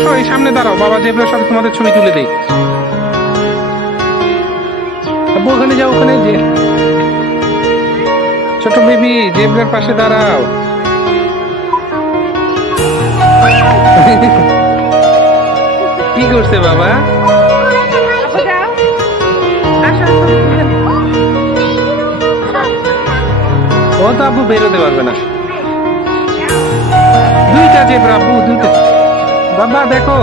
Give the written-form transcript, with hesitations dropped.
আসো এই সামনে দাঁড়াও, বাবা জেব্রার সাথে তোমাদের ছবি তুলে দেই। আব্বু ওখানে যাও, ওখানে যে ছোট বেবি জেব্রার পাশে দাঁড়াও। কি করছে বাবা? ও তো আব্বু বেরোতে পারবে না। দুইটা জেব্রা আব্বু, দুইটা। বাবা দেখো